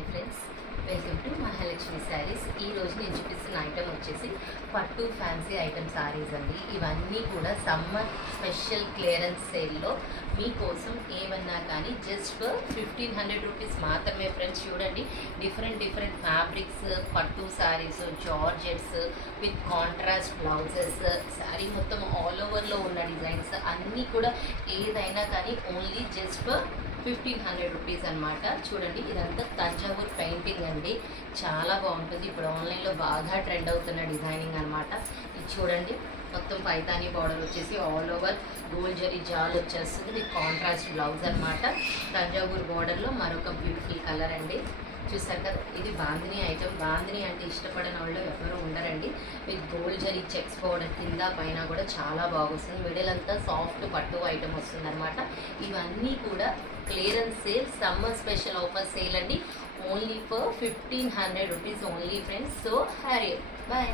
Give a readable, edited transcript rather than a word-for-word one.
Hi friends, welcome to Mahalakshmi saris. ఈరోజు నేను చూపిస్తున్న ఐటమ్ వచ్చేసి పట్టు ఫ్యాన్సీ ఐటమ్ శారీస్ అండి. ఇవన్నీ కూడా సమ్మర్ స్పెషల్ క్లియరెన్స్ సేల్లో మీకోసం ఏమన్నా కానీ జస్ట్ ఫర్ 1500 రూపీస్ మాత్రమే ఫ్రెండ్స్. చూడండి, డిఫరెంట్ ఫ్యాబ్రిక్స్, పట్టు saris, georgettes with contrast blouses, sari మొత్తం ఆల్ ఓవర్లో ఉన్న డిజైన్స్ అన్నీ కూడా ఏదైనా కానీ ఓన్లీ జస్ట్ ఫర్ 1500 రూపీస్ అనమాట. చూడండి, ఇదంతా తంజావూర్ పెయింటింగ్ అండి, చాలా బాగుంటుంది. ఇప్పుడు ఆన్లైన్లో బాగా ట్రెండ్ అవుతున్న డిజైనింగ్ అనమాట. ఇది చూడండి, మొత్తం పైతానీ బార్డర్ వచ్చేసి ఆల్ ఓవర్ గోల్డ్ జరీ జాల్ వచ్చేస్తుంది. ఇది కాంట్రాస్ట్ బ్లౌజ్ అనమాట. తంజావూర్ బార్డర్లో మరొక బ్యూటిఫుల్ కలర్ అండి. చూసారు కదా, ఇది బాందిని ఐటమ్. బాందిని అంటే ఇష్టపడిన వాళ్ళు ఎవరు ఉండరండి. With gold zari checks border కింద పైన కూడా చాలా బాగొస్తుంది. మిడిల్ అంతా సాఫ్ట్ పట్టు ఐటమ్ వస్తుంది అనమాట. ఇవన్నీ కూడా clearance sale, summer special offer sale అండి. Only for 1500 rupees only friends. So hurry, bye.